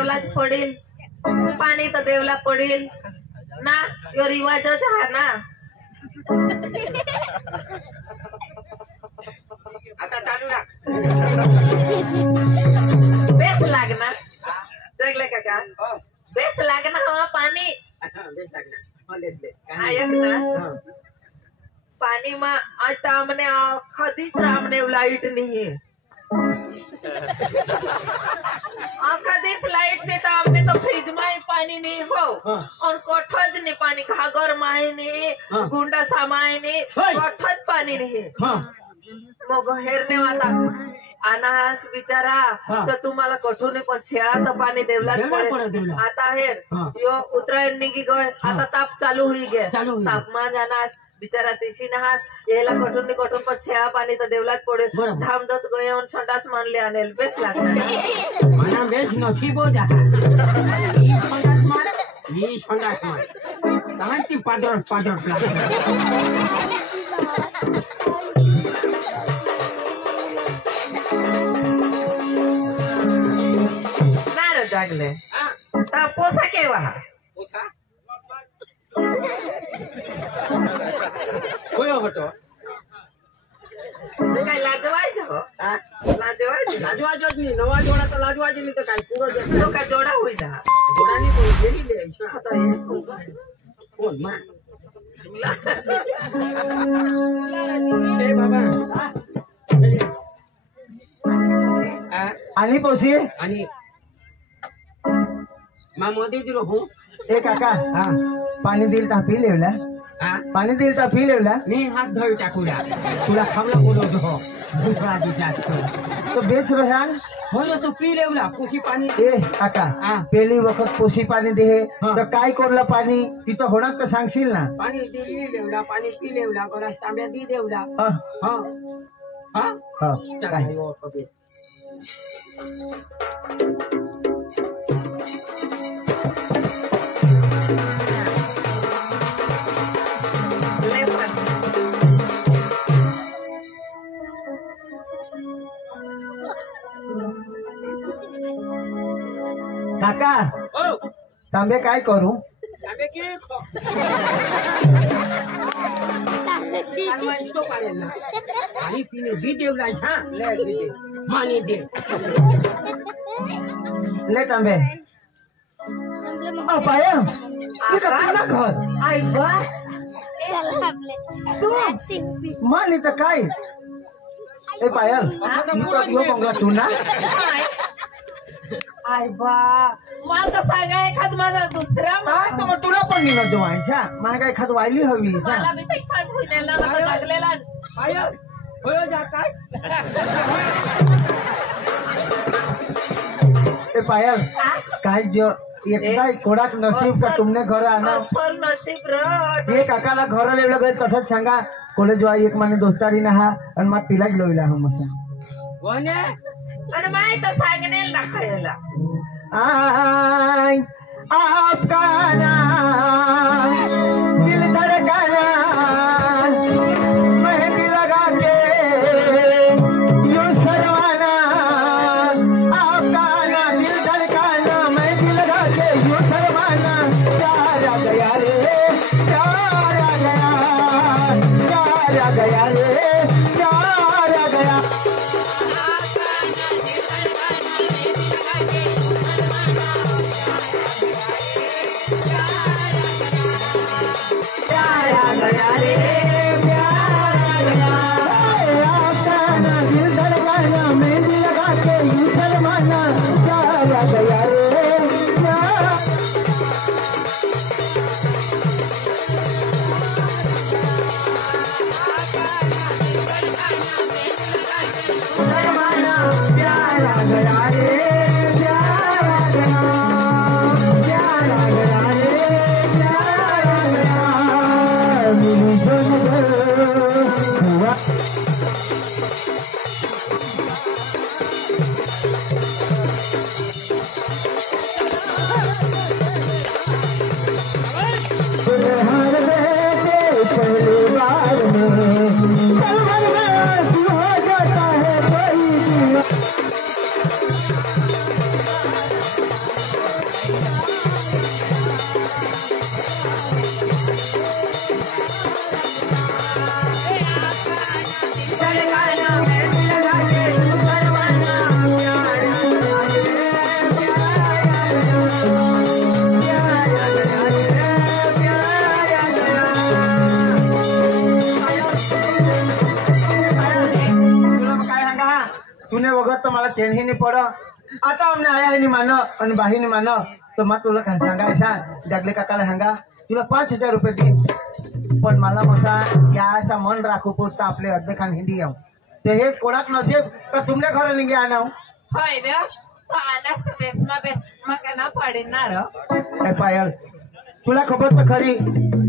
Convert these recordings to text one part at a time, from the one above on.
लावलाच पडेल, पाणी तर देवला पडेल ना, यो रिवाजच हा ना. आता चालू ना बेस लागना जगले काका, बेस लागना हवा पाणी आयक ना. पाणी मा आता हमने खदीस रामने लाइट नहीं है, खदीस लाइट ने तो हमने तो फ्रिज में पानी नहीं हो और कोठज ने पानी घागर माए ने गुंडा सामाए ने कोठज पानी नहीं मग हेरने वाला अनास बिचारा तर तुम्हाला कठोनी पण शेळा तर पाणी देवलाच पडेल. आता हेर यो उत्तरायण निघी गय, आता ताप चालू होई गे, तापमान अनास बिचारा तेशी नहास याला कठोनी कठोर पण शेळा पाणी तर देवलाच पडेल. धामदत गय संडास मानले आणेल बेस लागणार मला बेस नसीबो जा ही संडास मान ती पाडर पाडर जागले पोसा केव्हा पोसा होय होतो काय लाजवायचं हो, लाजवायचं लाजवाजच नाही. नवा जोडा तर लाजवायचे नाही तर काय पुरं तो काय जोडा होईना जोडानी कोण गेली कोण मा बाबा आणि पोसी आणि मा मोदी दिलो हो ए काका हा पाणी दिल ता पी लेवला, पाणी दिल ता पी लेवला. मी हात धोई टाकूया तुला खावला बोलवतो हो दुसरा जास्त तो बेच रहा हो तू पी लेवला पोशी पाणी. ए काका पेली वखत पोशी पाणी दे तर काय करला पाणी तिथं होणार तर सांगशील ना. पाणी दे लेवला पाणी पी लेवला गलास तांब्या दी देवला. हा हा हा हा काय काका तांबे काय करू तांबे की इसको पाणी ना पाणी पिणे दी देवला हा ले दी पाणी दे ले तांबे. पाया ना घर आई बा मान तर काय ए पायल बंगला तू ना आई बा मला सांगा एखाद माझा दुसरा तर मग तुला पण निघत जेव्हा मला काय एखाद वायली हवी मला बी तसाच होईना लागलेला पायल होय जातास ए पायल काय जो एकदा कोडाक नसीब का तुमने घर आना सर नसीब रट हे काकाला घर लेवलं गए तसंच सांगा कॉलेज वा एक माने दोस्तारी ना हा आणि मग तिलाच लोईला हा मग कोणे आणि माहित सांगणे दाखवायला आय आपका नाम दिल धड़काना मेहंदी लगा के यूं शर्माना आपका नाम दिल धड़काना मेहंदी लगा के यूं शर्माना प्यार आ गया रे प्यार आ गया प्यार आ गया रे प्यार आ गया धड़काना मैं दिल लगा के यूं शर्माना तूने वगैरह तो मला चैन ही नहीं पड़ा आता हमने आया ही नहीं मानो और बाही नहीं मानो तो मैं तुला काय सांगायचा जगले काकाला सांगा तुला 5,000 रुपये दे पण मला म्हणता या असा मन राखू पुरता आपले अर्धे खान हिंदी येऊ ते हे कोणाक नसेल तर तुमच्या घरा निघे आणाव होय रे तो आलास तर बेस मका ना पाडणार ए पायल तुला खबर तर खरी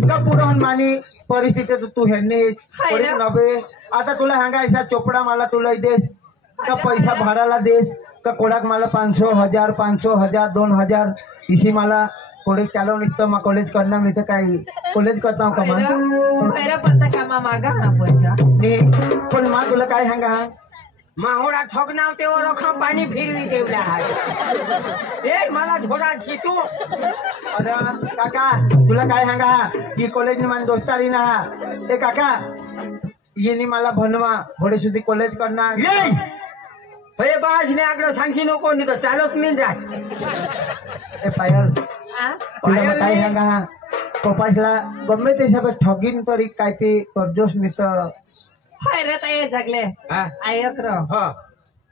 का पुरण मानी परिस्थिती तर तू ह्यांनी कोणी नव्हे आता तुला सांगायचा चोपडा मला तुला देस का पैसा भाडाला देस का कोणाक मला 500, 1000, 500, 1000, 2000 इसी मला कॉलेज चालव निघतं मग कॉलेज करणार मी तर काय कॉलेज करता का पहिला पत्ता कामा मागा हा पैसा पण मा तुला काय सांगा माहोडा ठोकनाव ते रखम पाणी फिरवी देवला ए मला झोडा छितू अरे काका तुला काय सांगा की कॉलेज मान दोस्तारी ना ए काका येणी मला भनवा थोडे सुधी कॉलेज करणार ये बाज ने आकडे सांगशी नको नाही तर चालत नाही जाय ए पायल तुला काय सांगा पप्पाला गमे त्याच्या ठगीन तरी काय ते करजोस नाही तर होय रे ताई जगले ऐक र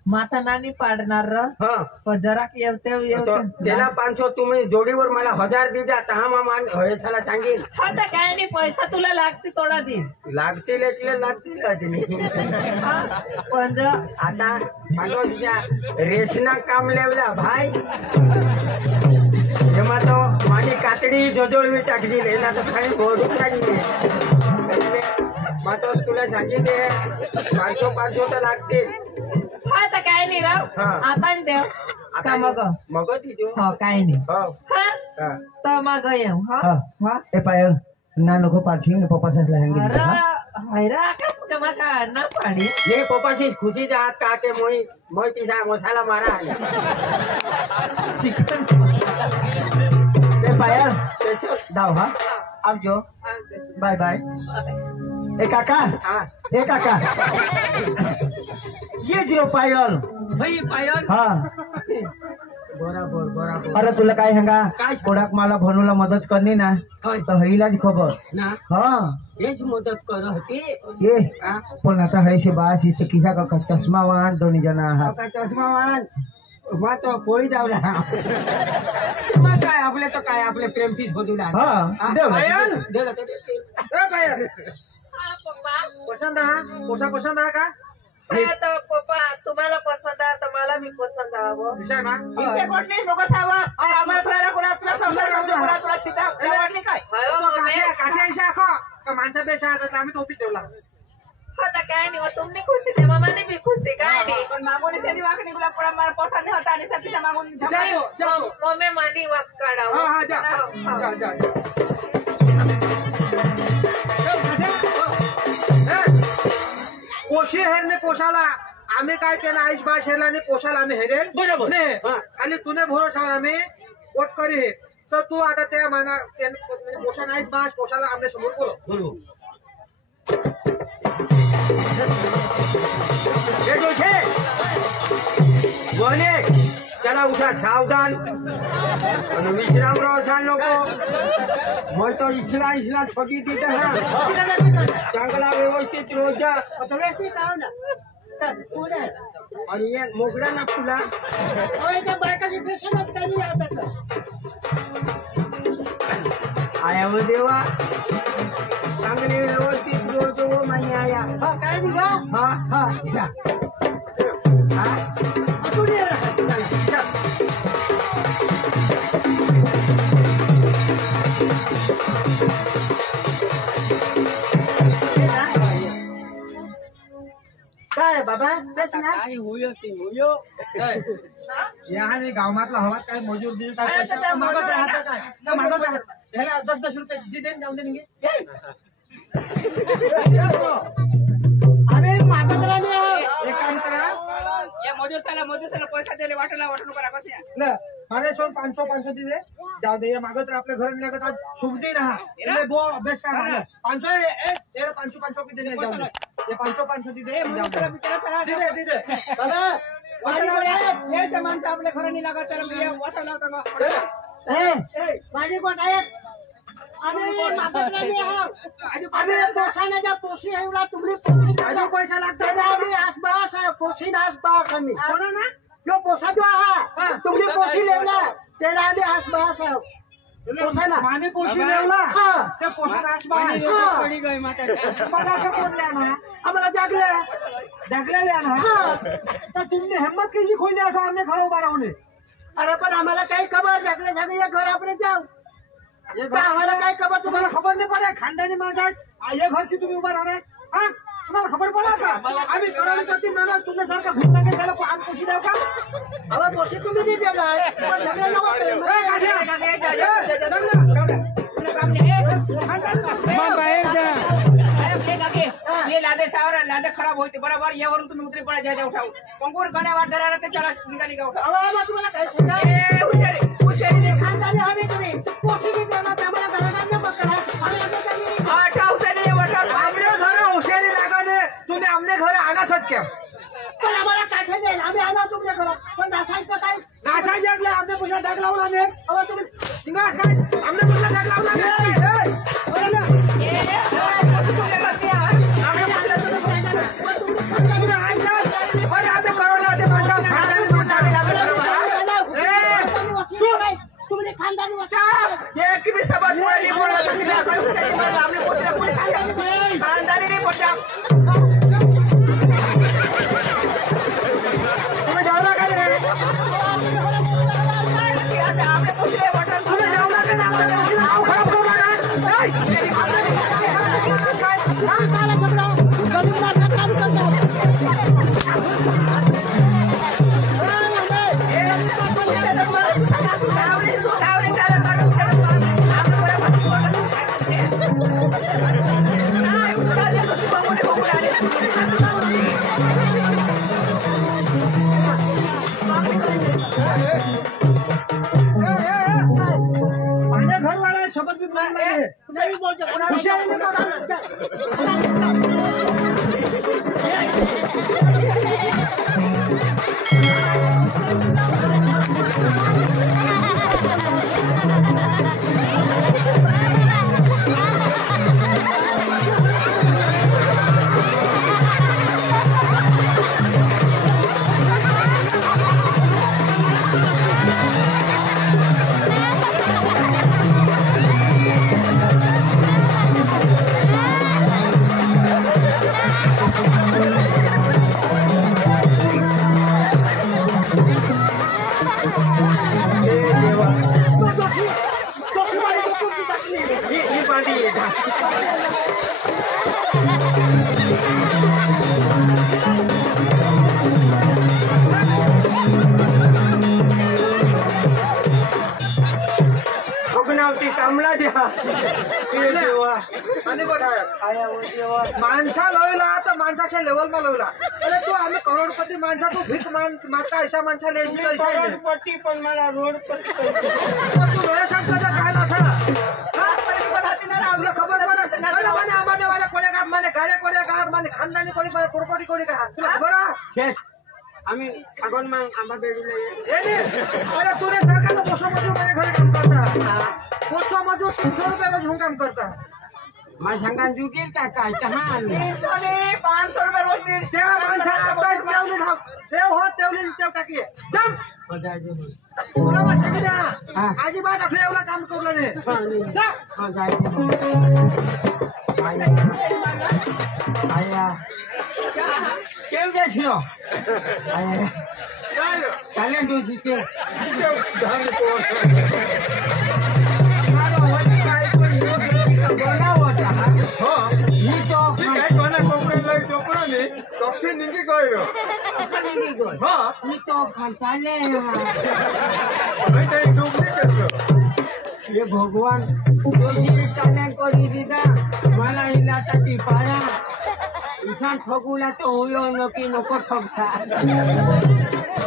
माता नानी पाडणार र जरा येवते त्याला 500 तुम्ही जोडीवर मला 1000 दे जा तहा मान व्हायला सांगेल आता काय नाही पैसा तुला लागते थोडा दे लागतील पण आता सांगो तिच्या रेशना काम लेवला भाई जेव्हा तो माझी कातडी जोजोळवी टाकली ना तर खाली बोडून टाकली मात्र तुला सांगितले 500 तर लागतील आता काय नाही राव आता देव का मग तिथे हो काय नाही तर मग येऊ ए पायल ना नको पाठवी पप्पा सांगितलं ना पाडी ये पप्पाची खुशी जात का ते मोई तिचा मसाला मारा आला चिकन ए पायल दाव हा आवजो बाय बाय ए काका ये जीरो पायल भाई पायल हा बरोबर अरे तुला काय सांगा कोणाक मला भनूला मदत करणी ना तर हईलाच खबर ना हा हेच मदत कर होती ये पण आता हयशे बास इथे किसा का चष्मा वाहन दोन्ही जण आहात चष्मा वाहन मात्र पोळी जावला मग काय आपले तर काय आपले प्रेमचीच बदूला हा पसंत हा पसंत हा का पप्पा तुम्हाला पसंत आहे तर मला मी पसंत हवं माणसा पेशा आम्ही टोपी ठेवला आता काय नाही तुमने खुशी दे मामाने भी खुशी काय नाही पण मागोनी सेनी वाक निघला पण मला पसंत नाही होता आणि सतीच्या मागून मम्मी मानी वाक काढावं पोशी हेरने पोशाला आम्ही काय केलं आईश बाश हेरला आणि पोशाला आम्ही हेरेल बरोबर आणि तुने भरोशावर आम्ही वोट करी हे तर तू आता त्या माना पोषा नाहीच बाश पोशाला आमच्या समोर बोलो बोले चला उठा सावधान विश्रामराव सांग नको मग तो इचला ठगी तिथे हा चांगला व्यवस्थित रोजा आणि एक मोगडा ना फुला बायकाची फेशनच काही आया हो देवा चांगले व्यवस्थित रोजो माही आया काय दिला हा काय बाबा काय होयो ते होयो याने गावातला हवा काय मजूर दिल काय पैसा मागत राहता काय मागत राहता ह्याला 10-10 रुपये दे जाऊ दे निघे अरे मागत राहणे एक काम करा या मजूसाला पैसा दिले वाटू करा बस अरे सोन 500 दे जाऊ दे ये मागत आपल्या घर नाही लागत आज शुभ दिन हा ले बो बेस्ट का 500 ए 500 की देने जाऊ दे ये 500 दे दे दादा ये से माणसं आपल्या घरी नाही लागत त्याला मी वाटवला होता मग माझी कोण आहे आम्ही मागत नाही आम्ही पोषणाच्या पोषी एवढा तुम्ही आधी पैसा लागतात आम्ही आसपास पोषी आसपास आम्ही ना जो पोषा जो आहे तुम्ही पोषी लेवला त्याला आम्ही आसपास पोषणा माने पोषी लेवला ते पोषण आसपास पडी गई माता पगार कोण लेना आम्हाला जागले लेना तर तुमने हिम्मत कैसी खोली आठो हमने घर उभा राहून अरे पण आम्हाला काही खबर जागले जागले घर आपण जाऊ आम्हाला काय खबर तुम्हाला खबर नाही पडे खानदानी माझा या घरची तुम्ही उभा राहणार हा तुम्हाला खबर पडा का आम्ही करोडपती माणूस तुमच्यासारखा फिरला की त्याला आम पोषी देऊ का अहो पोषी तुम्ही देते बाय पण सगळे ये लादे सावरा लादे खराब होते बरोबर यावरून तुम्ही उतरी पडा जायला उठाव पंगूर गण्या वाट धरायला ते चला निघा उठाव अहो तुम्हाला काय सांगा खानदानी हवी तुम्ही पोषी देते आम्हाला घरात पकडा आमने घर हुशारी लागाने तुम्ही आमने घर आणासच क्या पण आम्हाला काठे देईल आम्ही आला तुमच्या घरात पण नासायचं काय नासायचे आपले आमने पुढला डाग लावला ने अहो तुम्ही निघास काय आमने पुढला डाग लावला ने तुम्ही खानदानी शपथ भी मान रहे नहीं बोल कमला द्या आणि माणसा लवला तर माणसाच्या लेवल मा लवला अरे तू आम्ही करोडपती माणसा तू भीक मागता अशा माणसाला करोडपती पण मला रोड तू वेळ सांगता काय आपलं खबर पडत म्हणे आम्हाला माझ्या कोड्या का म्हणे गाड्या कोड्या का म्हणे खानदानी कोणी पुरपटी कोणी का तुला बरं आम्ही खागोन मग आंबा बेडूला अरे तुने सरकार पोषो मजूर माझ्या घरी काम करता पोषो मजूर 300 रुपये घेऊन काम करता माझ्या संघात जुगील का काय चहा 500 रुपये रोज दे तेव्हा माणसा आता तेवली धाव तेव हो तेवली तेव टाकी जम तुला मग सांगितलं द्या अजिबात आपल्या एवढं काम करू नाही केव गेलो चालेल तू शिके ये भगवान चाल्या करी दिदा मला हिला टिपाया ईशान ठगूला तो हुयो नकी नको ठगसा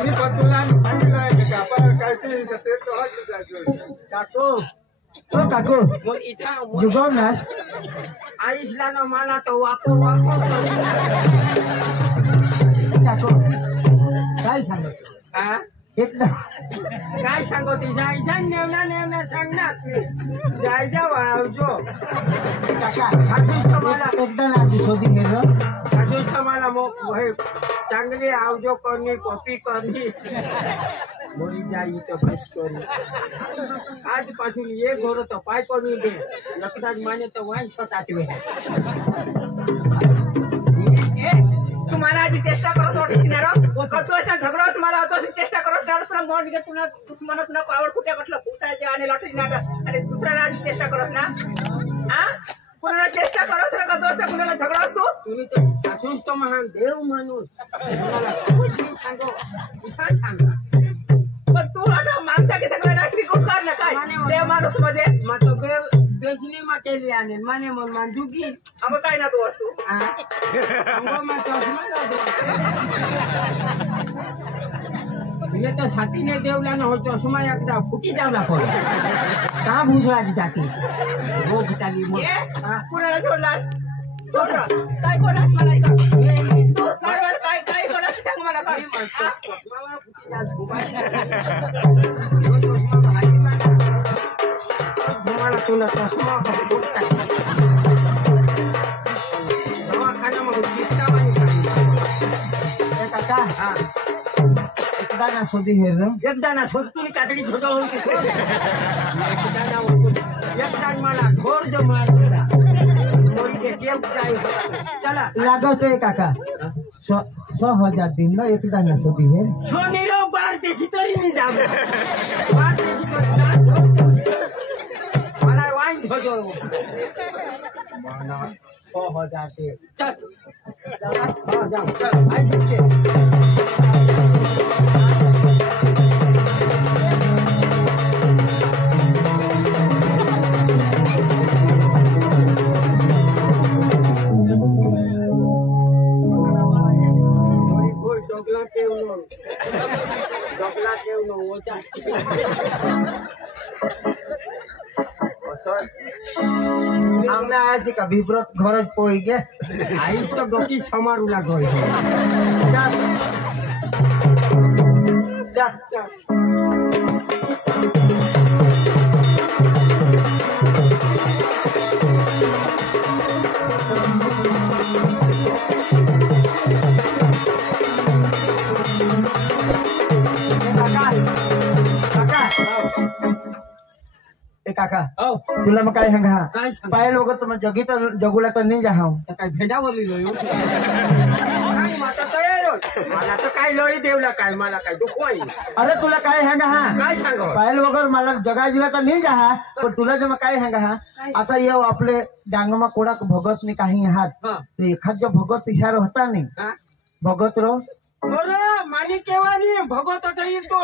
मी पण तुला सांगितलं आहे का आपण काय ते काकू ओ काकू मग इथं जुगवणार आईसला ना मला तो वापर काकू काय सांगत हा? एकदा काय सांगतो ईशा नेवना सांगणार जायचा वावजो काका खासूच मला एकदा ना शोधी गेलं खासूच मला मग चांगली आवजो करणे कॉपी करणे मोरी जाई तो बस करी आजपासून ये घोर तो पाय पडू दे लक्षात माने तो वाई स्वतःचे तुम्हाला आधी चेष्टा करत होतो अशा झगडा मला होतो चेष्टा करत त्याला मोड घे तुला दुश्मनात ना पावड कुठे म्हटलं पुसायचे आणि लॉटरी नाटक आणि दुसऱ्याला आधी चेष्टा करत ना हा कुणाला चेष्टा करत ना का दोस्त कुणाला झगडा असतो तुम्ही तर सासूच तो महान देव माणूस सांगो विशाल सांगा पण तू आता माणसाचे सगळं राष्ट्रीय कुठ काढलं काय देव माणूस मध्ये मग बेचनी मा केली आणि माने मग मांजुकी आम्ही काय ना तू असतो तो साथीने देवला न हो चष्मा एकदा फुटी जावला पण का भुजवाची जाती हो बिचारी कुणाला सोडला काय बोलास मला काय काय बोलास सांग मला काय मला तुला चष्मा दवाखाना मग काका एकदा ना शोधी गेलं एकदा ना शोध तुम्ही कातडी छोटा होऊन एकदा मला घोर जमा चला लागतोय काका 100,000 दिन ना एकदा ना शोधी हे सोनीरो बार देशी तरी नाही जाम बार देशी मला वाईन भजो मला 100,000 ते चल चला जाऊ चल आई আমরা আছি কা বিব্রত ঘরজ পড়ি গে आई तो डोकी समारू लागो काका तुला मग काय सांगा काय सांगा? पायल वगैरे तर मग जगी तर जगुला तर नाही जाऊ काय भेटावली मला तर काय लळी देवला काय मला काय दुखवाई अरे तुला काय सांगा हा काय सांगा पायल वगैरे मला जगाजीला तर नाही जा पण तुला जे मग काय सांगा हा आता येऊ आपले डांगमा कोडा भगत ने काही हात ते एखाद्या भगत इशारा होता नाही भगत रो बरं मानी केव्हा नाही भगत येईल तो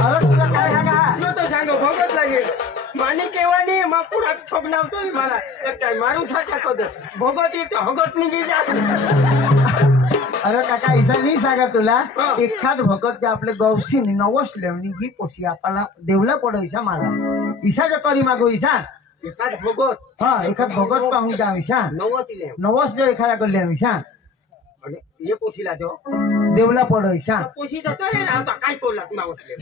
अरे तुला काय सांगा तुला तो सांगो भगत लागेल मानी केव्हा नाही मग पुढा ठोकणावतो मला एक काय मारून साखा भगत येत हगत निघी जा अरे काका इथं नाही सांगा तुला एखाद भगत जे आपले गौशी नवस लेवणी ही पोशी आपल्याला देवला पडायचा मला ईशाच्या करी मागो ईशा एखाद भगत हा एखाद भगत पाहून जा ईशा नवस नवस जो एखाद्या कडल्या ईशा ये पोशीला तो देवला पडो ईशा पोशी जातो आता काय तोडला तुला वसले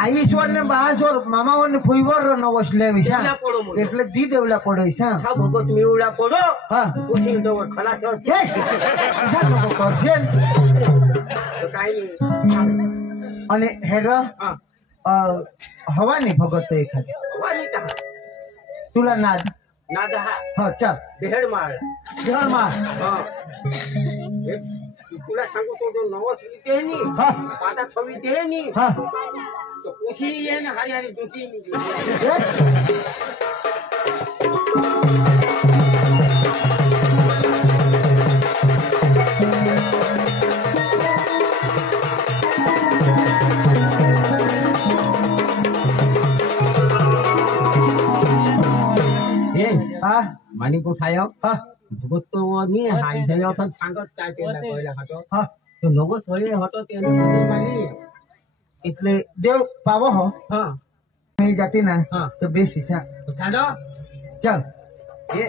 आईश्वर ने बाहाश्वर मामावर ने फुईवर नवसले ईशा देवला पडो म्हणून. એટલે दी देवला पडो ईशा हा भगत मिळवला पडो हा पोशी जवळ खलास होत. ये ईशा नको करजेन तर काय नाही आणि हेर हा हवा नाही भगत एखाद वालिता तुला नाद नाद हा हा चल बेहड माळ जर मार हा तुला सांगू तो नवस ते नी हा आता छवी ते नी हा तो पोशी ये ना हरी हरी दुसरी हा मानी को उठायो हा गोतोनी हाय हे अथन सांगत काय केला पहिला हातो तो लोगो सोये होतो तेने मध्ये मानी એટલે દેવ પાવો હો हां मी जाती ना हाँ। तो बेस हिसा ચાલો चल ए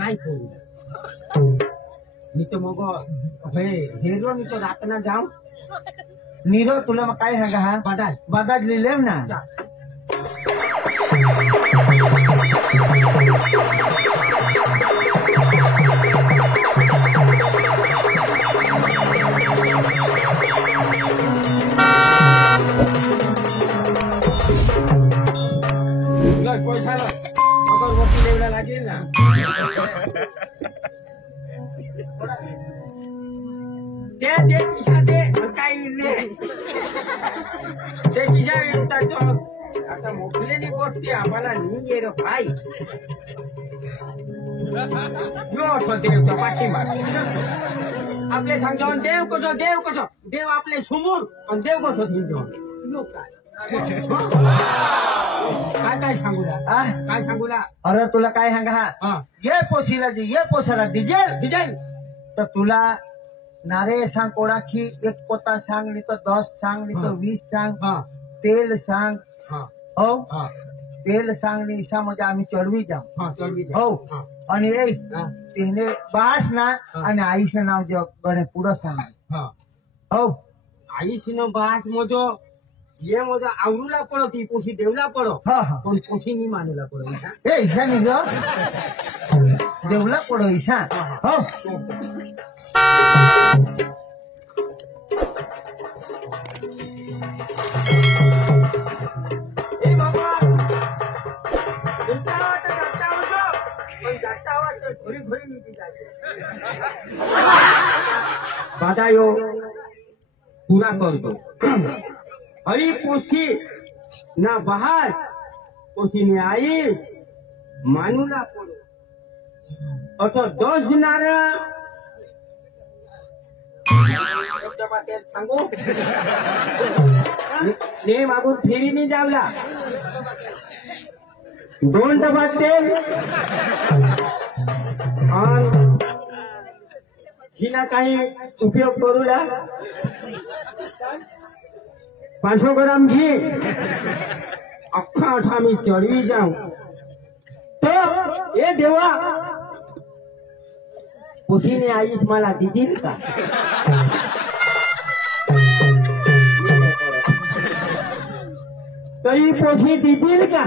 काय करू मी तो मगो हे हेरो मी तो रातना जाऊ नीरो तुला मग काय सांगा हा बडाल बादाज लिहिलेम ना पैसा अगरबत्ती लेवला लागेल ना ते पिसा ते काही नाही ते पिसा येतात आता मोकलेली गोष्टी आम्हाला नाही गे रे भाई यो देव पाठीमाग आपले सांगतो देव कसो देव आपले समोर आणि देव कसो घेऊन काय सांगूला काय सांगूला अरे तुला काय सांगा हा हा ये पोशीला ये पोसाला डिजेल डिझाईन तर तुला नारे सांग कोणाची एक पोता सांग नाही तर 10 सांग नाही तर 20 सांग हा तेल सांग हा हो हा तेल सांग नाही ईसा म्हणजे आम्ही चढवी जाऊ हा चढवी हो हा आणि ए हा तिने बास ना हा. आणि आईचं नाव जे गणे पुढं सांग हा हो आईशीनं बास मोजो ये मोजो आवरूला पडो ती पोशी देवला पडो हा हा पण पोशी नाही मानूला पडो ए ईशा निघ देवला पडो ईशा हो ए बाबा जाता होतो पण जाता वाटत घरी घरी निघी जायचे बाधा यो पूरा करतो हरी पोशी ना बहार पोशी ने आई मानूला पडो अथवा 10 दिनार सांगू ने मागून फेरी नाही जावला 2 डबा तेल आणि हिला काही उपयोग करूला 500 ग्राम घी अख्खा आठा मी चढवी जाऊ तो ए देवा पोशीने आईस मला दितील का तरी पोशी दितील का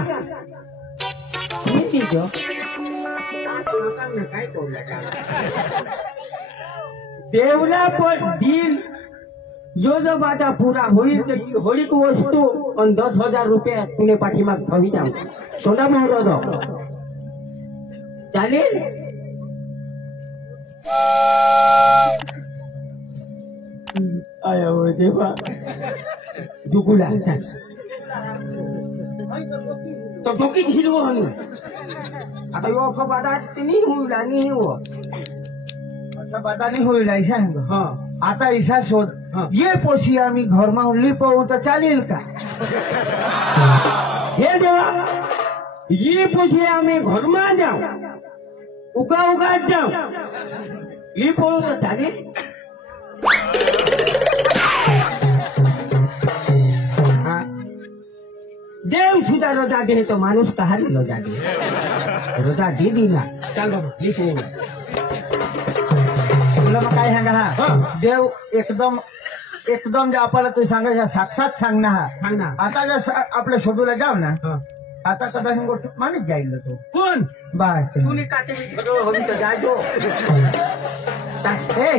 काय देवला पण दिल जो जो माझा पूरा होईल तर होळीक वस्तू पण 10,000 रुपये तुने पाठीमाग हवी जाऊ सोडा मोहर चालेल आया हो देवा दुकुला तो डोकीच हिरवो म्हणून आता यो असं बाधा नाही होईल आणि हो असं बादानी होईल ईशा सांग हा आता ईशा शोध हा. ये पोशी आम्ही घरमा उरली पाहू तर चालेल का हे देवा ये पोशी आम्ही घરમાં जाऊ उगा जाऊ ये पोळू तर चालेल हा. देव सुद्धा रोजा दे तो माणूस कहारी रोजा दे रोजा दे दिला चालो लिखू तुला मग काय सांगा हा. हा देव एकदम एकदम जे आपल्याला तू सांगायचं साक्षात सांग ना हा सांग ना आता जर आपल्या शोधूला जाऊ ना हा. आता कदाचित गोष्ट माणूस जाईल ना तो कोण बस तुने काटे मी छोटो हवी तर जायचो ए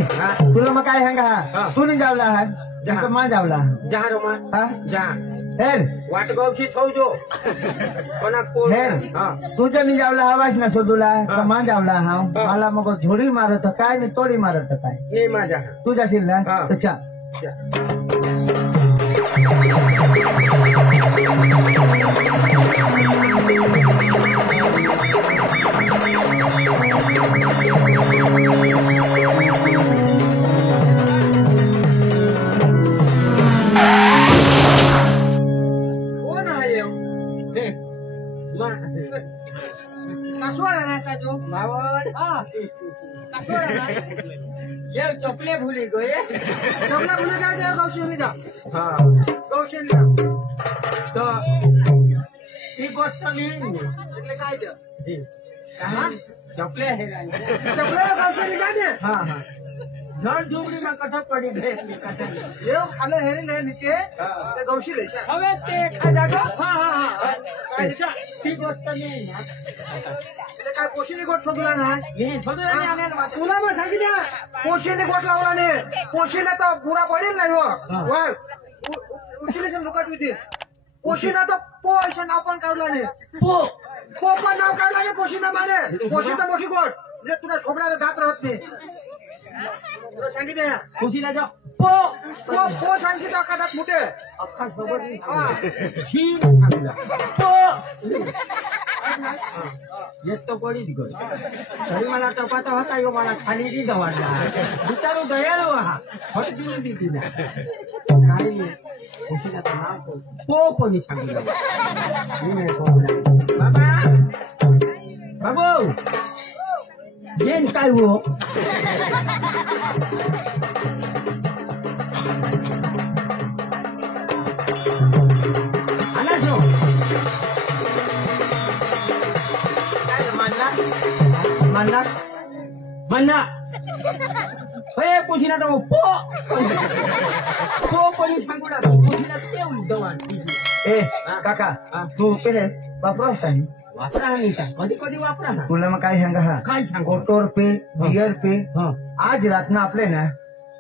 तुला मग काय सांगा हा. हा तू नाही जावला हा जा. जसं मा जावला जा रोमा हा जा हेर वाटगावची ठेवजो कोणा कोण हेर हा तुझ्या मी जावला हवाच ना शोधूला हा. तर मा जावला हा हा. मला मग झोडी मारत काय नाही तोडी मारत काय ये माझा तू जाशील ना हा. तर चा कोण आहे कसवाला नाही साजो बावड़ ये चपले भूली गए चपला भूले काय ते गौशाली जा हाँ गौशाली जा तो ती गोष्ट नाही એટલે काय ते जी कहाँ चपले है चपला गौशाली जा ने हाँ हाँ झड़ झुमरी में कटक पड़ी भेस में कटक ये खाले हेरी ने नीचे ते गौशाली છે હવે તે ખાધા ગો હા હા હા काय ती गोष्ट नाही ना એટલે काय पोशीने गोट शोधला ना मी छोडून आले ना तुला मग सांगितलं पोशीने गोट लावला ने पोशीने तर पुरा पडेल नाही हो वर उशिलेशन लुकट होती पोशीने तर पोश नाव पण काढला ने पो पो पण नाव काढला ने पोशीने माने पोशी तर मोठी गोट म्हणजे तुला शोभणारे दात राहत नाही तुला सांगितलं खुशी ना जाओ पो पो पो सांगितलं अख्खा दात मोठे अख्खा सोबत शी सांगितलं पो एक तो पडीच गो तरी मला टपाचा होता यो मला खाली दी दवाडला बिचारू दयाळू हा फट दिली ती तिला काही नाही खुशीला तर नाव पो कोणी सांगितलं मी नाही पो बाबा बाबू येन काय हो आला जो मन्ना मन्ना हे पुशीना तो पो कोणी सांगू ना पुशीना ते उलटवान ए काका तू केले वापरा सांग वापरा नाही का कधी कधी वापरा ना तुला मग काय सांगा हा काय सांगू कोटोर पे बियर पे हा आज रातना आपले ना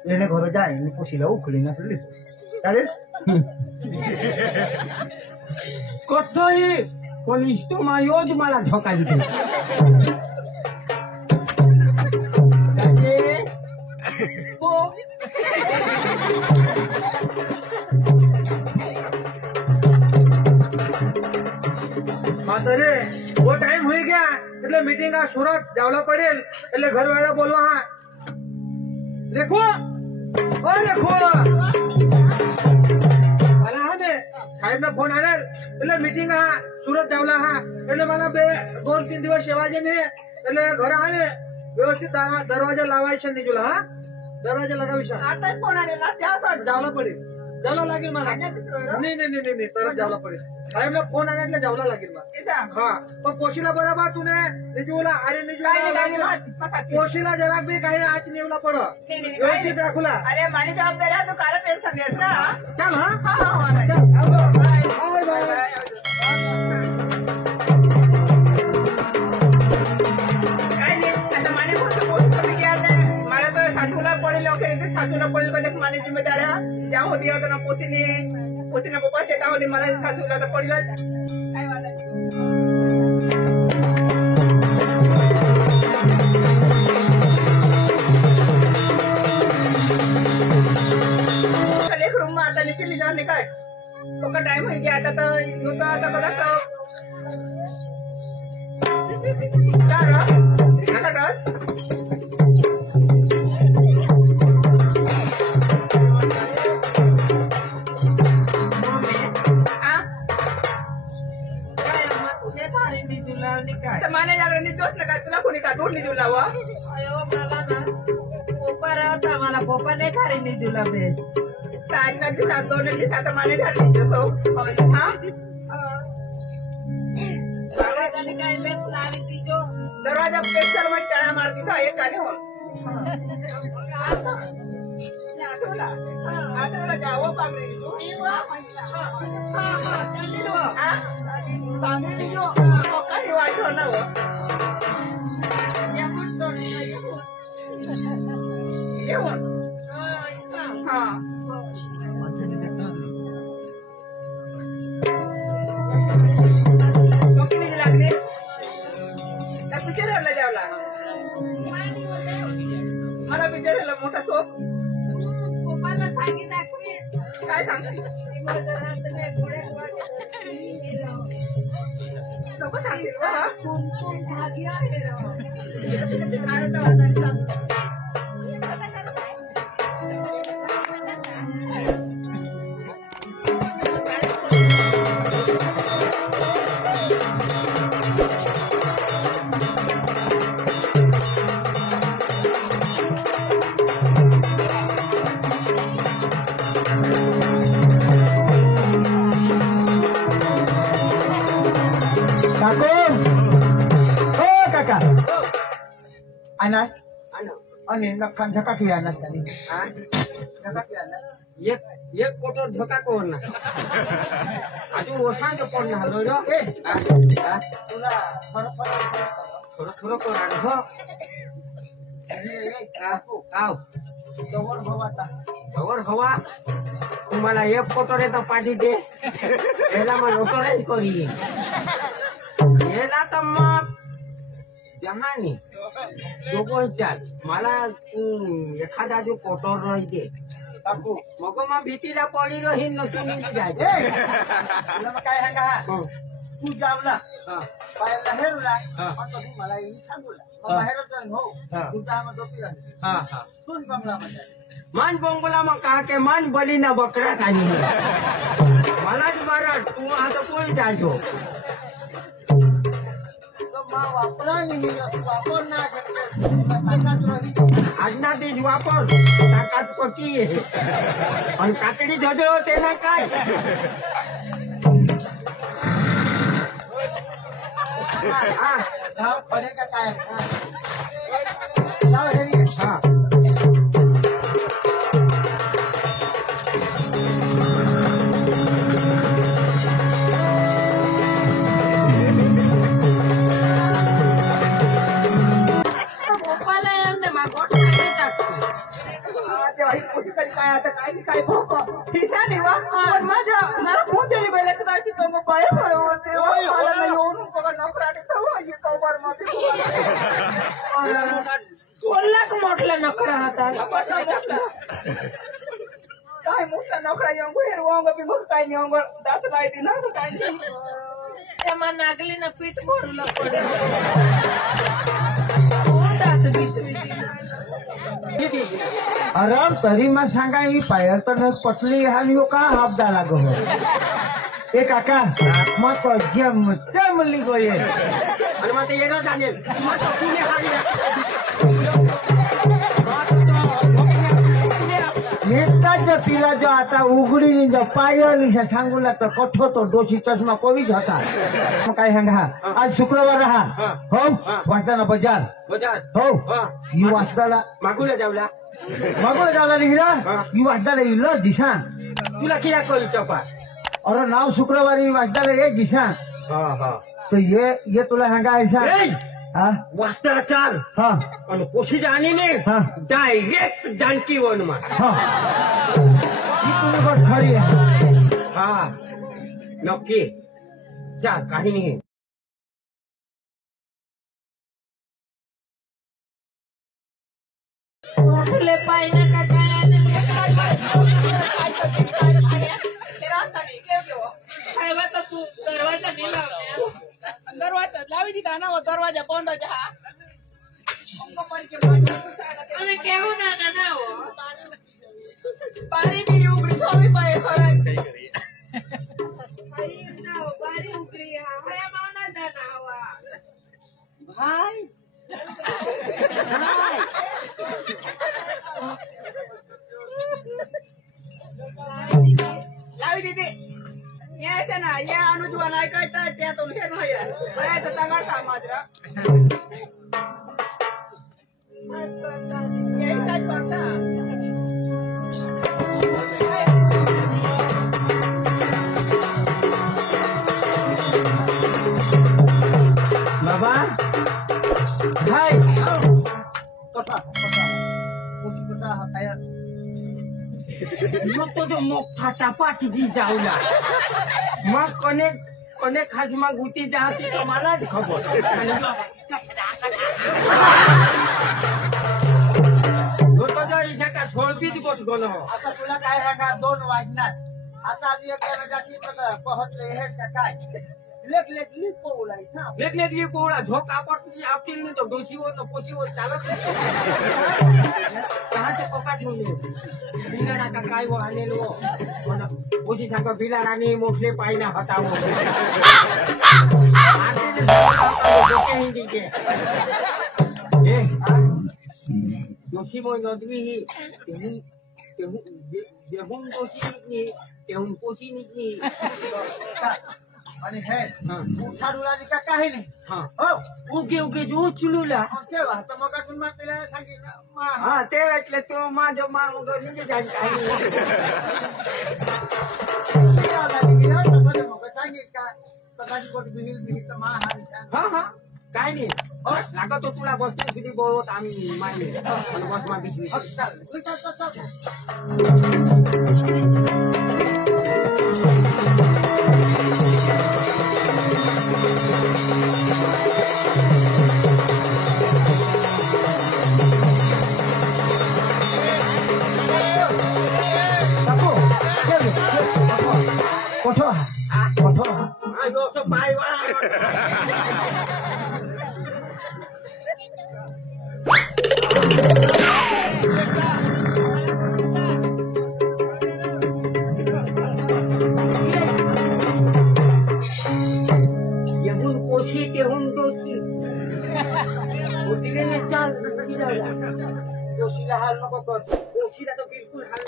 लेने घर जाय आणि पोशीला उखली ना तुला चालेल कठोई पोलीस तो मायोज मला धोका देतो पो म्हातारे वो टाइम होई गया એટલે मीटिंग આ સુરત જાવલા પડેલ એટલે ઘરવાળા બોલવા હા देखो ओ देखो मला हा ने साहेब ना फोन आला એટલે मीटिंग हा સુરત જાવલા हा એટલે मला 2-3 दिवस शेवाजे ने એટલે घर आले व्यवस्थित दरवाजा लावायचा नाही तुला हा दरवाजा लगाविशा आता फोन आलेला त्यासाठी जावला पडेल जावला लागेल मला नाही तर जावला पडेल साहेबला फोन आला એટલે जावला लागेल मला हा पण पोशीला बरोबर तुने निजूला अरे निजूला पोशीला जरा बी काही आज नेवला पड व्यवस्थित राखूला अरे माझी जबाबदारी आहे तू काल टेन्शन घेस ना चल हा हा हा बाय बाय काय नाही आता माने गोष्ट पोस्ट कमी केला नाही मला तर सासूला पडेल वगैरे सासूला पडेल कधी माने जिम्मेदार त्या होती आता ना पोसीने पप्पा शेतामध्ये मला सासूला तर पडलं काय वाटत एक रूम में आता निकली जाने का तो का टाइम हो गया आता तो यूं तो आता बड़ा सा माने जागरण निर्दोष नका तुला कोणी का डोळली दिला वा मला ना पोपा राहता मला पोपा नाही खारी नाही तुला बेस सात दिवसात 2 दिवसात माने झाली सो हा काय बेस लावी ती जो दरवाजा पेशल में टाळा मारती था एक गाडी हो आता जावं पांगरी पांगरी जो काही वाटो ना हो येऊन हा किती लागले त्या पिक्चरला जावला मला पिक्चरला मोठा शोक पोपाला सांगी दाखवी काय सांगते नको सांगतील मला कुमकुम धागी आहे आणि नखान झका खियाना त्याने एक कोटर झका कोण ना अजून ओसांच कोण ना हलो रो तुला थोडं थोडं कोण हो आव जवळ हवा तुम्हाला एक कोटर येतं पाठी दे याला मग लोकराईज करी याला तर मग जमानी दोघं चाल मला एखादा जो कोटर राहते मग मग भीतीला पडी रही नसून जायचं काय सांगा तू जावला बाहेरला हेरला मला सांगूला बाहेरच हो तुझा मग डोकी तून बंगलामध्ये मान बोंगला मग कहा के मान बली ना बकरा काही मलाच मारा तू आता कोणी जायचो वापरा वापर ना आजना दिस वापर ताकात पकी आहे आणि कातडी झोजळ होते ना काय खरे का काय हा काय आता काय काय नाही वा पण माझ्या मला फोन दिली पहिले तर तिथं मग पाय होते येऊन कोल्हाक मोठला नखरा हातात काय मोठा नोकरा येऊन हेरवांग बी मग काय नाही दात काय ती ना काय नाही तेव्हा नागलीनं पीठ भरूला पडेल दात अरे तरी मग सांगा ही पायर तर पटली हाल यो का हाफ झाला गो ए काका मग जमली गो ये आणि मग ते येणं सांगेल नेताच्या पिला जो आता उघडी जो पायल सांगूला तर कठो तो दोषी चष्मा कोवीच होता मग काय सांगा आज शुक्रवार रहा हो वाचताना बाजार हो ही वाचताला मागूला जावला निघला ही वाचताला येईल दिशा तुला किया करू चपा अरे नाव शुक्रवारी वाचताला ये दिशा तो ये तुला सांगा ऐसा वाचताला चार आणि कोशी जाणी ने डायरेक्ट जानकी वन मा खरी हा नक्की चाल काही नाही मोठले पाय ना का काय तर तू दरवाजा नाही लावल्या दरवाजा लावी दिला ना दरवाजा बंद हा અને કેવું ના ના હો पाणी बी उघडी थोडी पाय खरं ભાઈ ના હો બારી ઉકરી હમણાં માવના ના ના હવા भाई लावी दिदी यायचं ना या अनुजवा नाही कळतात त्यातून हे नाही तर तंगड कामाजरा यायचं करता बाबा भाई मग तो जो मोठा चपाती जी जाऊला मग कोणे खास मग उती जाती तो मलाच खबर तो जो इशा का सोडतीच गोष्ट गोनो आता तुला काय सांगा 2 वाजणार आता आधी एक जाशी पोहोचले हे काय लेखली पोवलायचा लेखली पोळा झोक आपटली आपटील नाही तो डोशीवर न पोशीवर चालत कहाचे पोका ठेवले बिलाडा का काय वो आलेलो पोशी सांग बिलाडाने मोठले पायना हटावो दोषी मग नदवी ही तेहून दोषी निघली तेहून पोशी निघली आणि हे उठाडूला का काही नाही हो उगे उगे उचलूला तेव्हा तर मग अजून मग तिला सांगितलं हा ते वाटलं तो माझं माग झाली काही सांगित का हा काय नाही लागत तुला गोष्ट किती बोलवत आम्ही माहिती बस मागितली जोशीला हाल नको कर जोशीला तो बिलकुल हाल